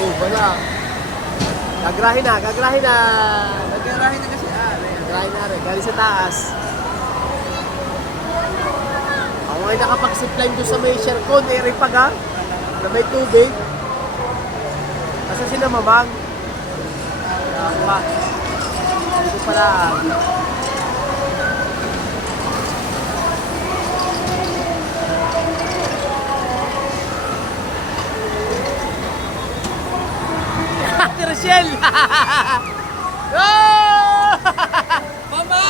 Oh, wala. Gagrahin na, gagrahin na. Nagkarahin na kasi. Gagrahin na rin, galing sa taas. Ako ngayon nakapag-zipline doon sa may Shercon, Eripag ha, na may tubig. Kasi sila mamang. Ako pa. Dito pala. Ate Rochelle! Oh! Mama!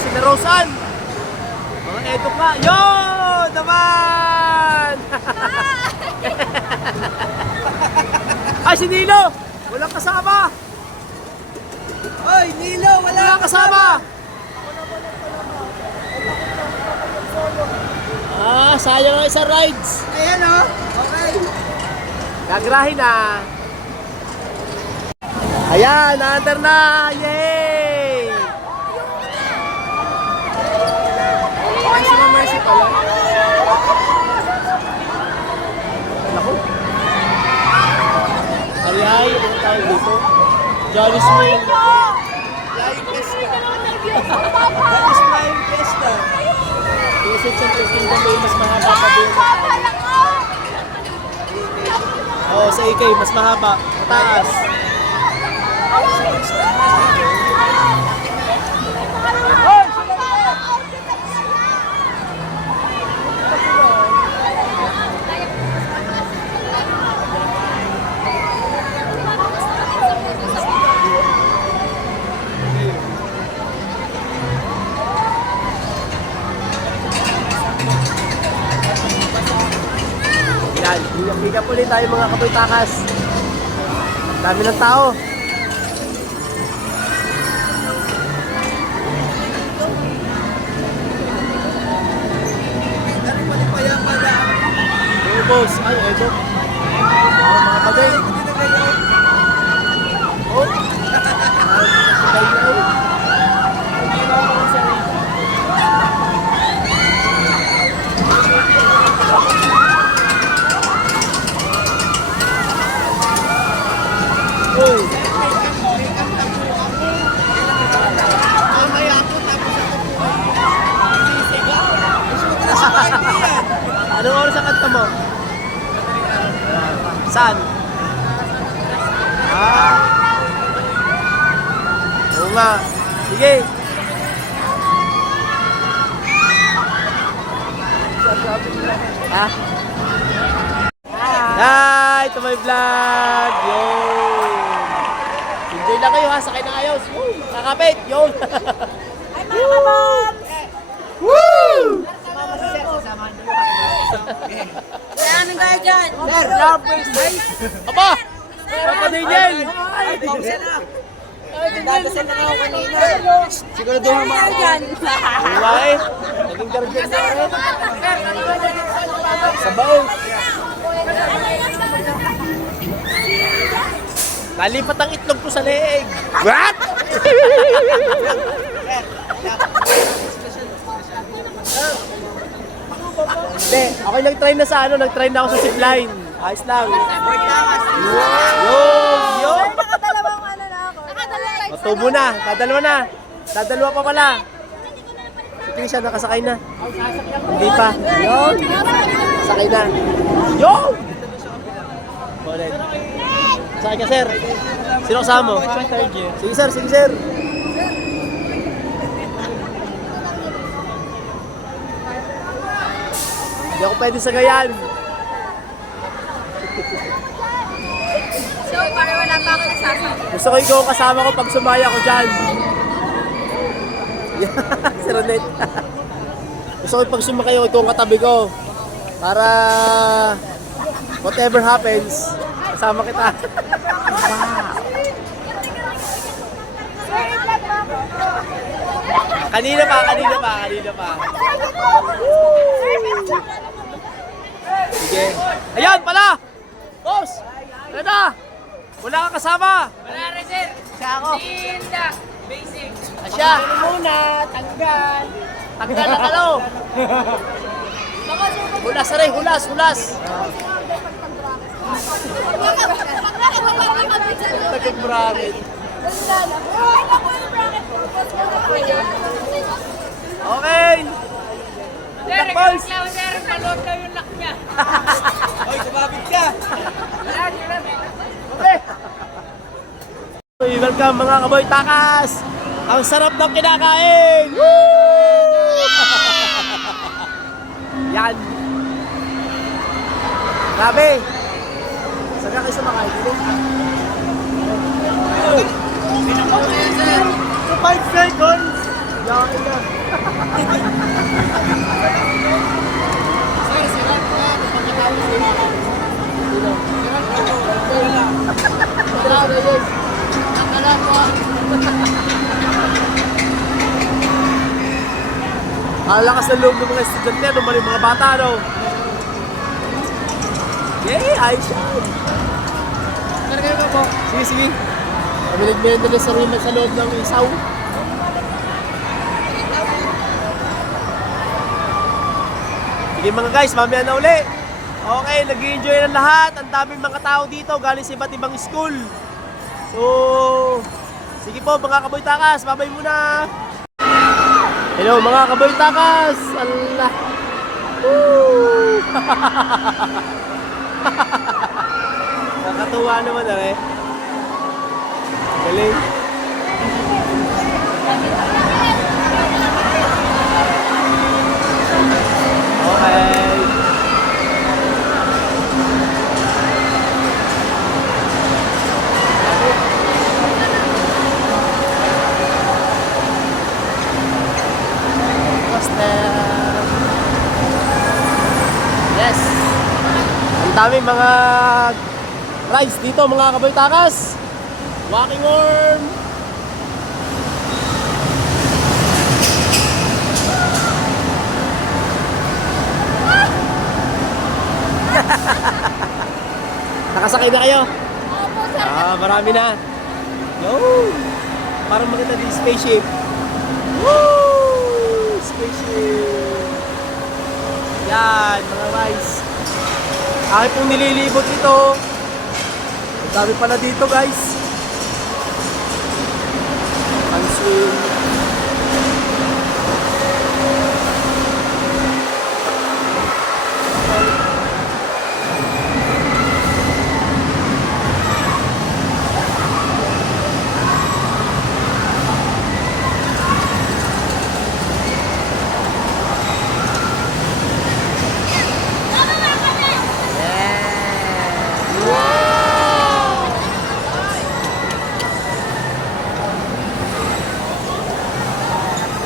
Si na Rosan! Mga eto pa. Yo! Naman! Ay, si Nilo! Walang kasama! Oy, Nilo! Walang kasama! Ah, sayang ang isang rides. Ayan o. Okay. Gagrahin na. Ayan, na-under na. Yay! Ay, si Mercy pala. Naku. Ay, ano tawag dito? Jolly Swing. Flying Fiesta. That is Flying Fiesta. Visit sa testing kami, mas mahaba pa din. Oo, sa AK, mas mahaba. Mataas. Yan, higap ulit tayo mga kaboy takas. Dami ng tao. Ano pala pa yan pala? Hey boss, ay, eto. Mga bagay. Oh. Uy. Mamaya ako tapos ako po. Sisiga. Gusto ko na sa party yan. Anong oras ang kanta mo? Saan? Ah. Oo nga. Sige. Ha? Hi! Ito may vlog! Yun! Enjoy lang kayo ha! Sakay ng ayos! Woo! Kakapit! Yun! Ay, mga kabab! Woo! Anong kaya dyan? Sir, love birthday. Aba! Papa Daniel! Ay, pausa na. Dadasal na ako kanina. Siguro doon Anong kaya dyan? Wala eh! Naging garden na rin! Sa baong! Nalipat ang itlog ko sa leeg! What? Hindi, okay nag-try na sa ano, nag-try na ako sa zipline. Ayos lang. Yun! Nakadalawang ano na ako. O, tubo na, dadalawa na. Dadalawa pa pala. Si Trisha nakasakay na. Hindi pa. Yun! Sakay na. Yun! Ulit. Sakay ka, sir. Sino kasama mo? Sige, sir. Sige, sir. Hindi ako pwede sa gayan. So, para wala pa ako nagsasama. Gusto ko ikaw kasama ko pag sumaya ko dyan. Si Ronette. Gusto ko pag sumakay ako, ikaw ang katabi ko. Para whatever happens, kasama kita. Kanina pa. Sige. Ayan pala! Boss! Ano na? Wala kang kasama! Wala rin, sir. Siya ako. Linda. Basic. Asya! Muna, tanggal. Tanggal na ano. Hulas na rin, hulas, hulas. Nag-bracket. Okay. Lock balls. Hoy, sumabit ka! Okay. Welcome mga kaboy takas. Ang sarap ng kinakain. Woo! Yan. Grabe. Saan ka kayo sumakay? Dito? So 5 seconds. Yan na. Ang lakas ng loob ng mga estudyante, ano man yung mga bata, no? Yay! Ayos yan! Karagay ka po. Sige, sige. Kamilig-milig nila sa loob ng isaw. Sige mga guys, mamaya na uli. Okay, nag-enjoy ng lahat. Ang daming mga tao dito, galing sa iba't ibang school. So, sige po mga kaboy takas, babay muna. Hello mga kaboy takas. Allah. Woo! Nakatuwa naman na rin. Galing. Okay. Yes. Ang daming mga rides dito mga kaboy takas. Walking worm. Nakasakay na kayo? Marami na. Yo! Parang makita din spaceship. Woo! Spaceship. Yan, mga guys. Akin pong nililibot ito. Ang dami pala dito, guys. Panswing.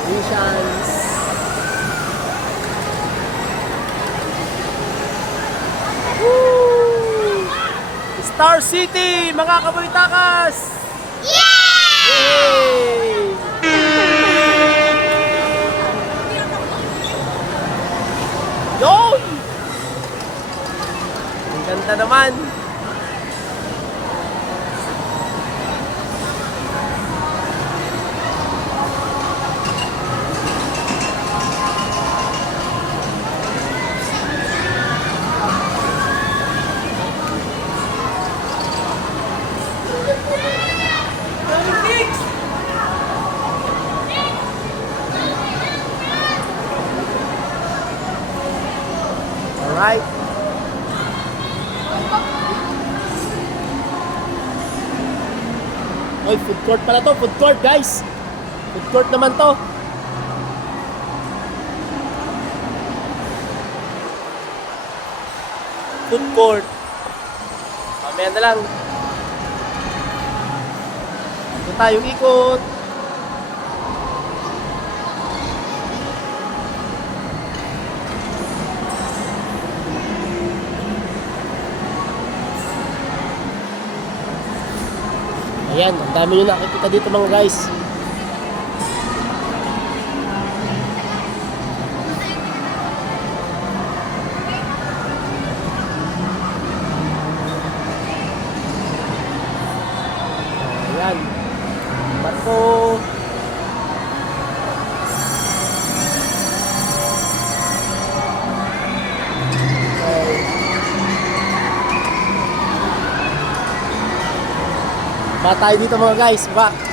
Missions. Woo! Star City, mga kaboy takas! Yay! Yun! Ang ganda naman. Alright. Oy, food court pala to. Food court, guys. Food court naman to. Food court. Mamaya na lang. Ito tayong ikot. Ayan, ang dami nyo nakikita dito mga guys. Ayan. Barko. Ba tayo dito mga guys. Ba.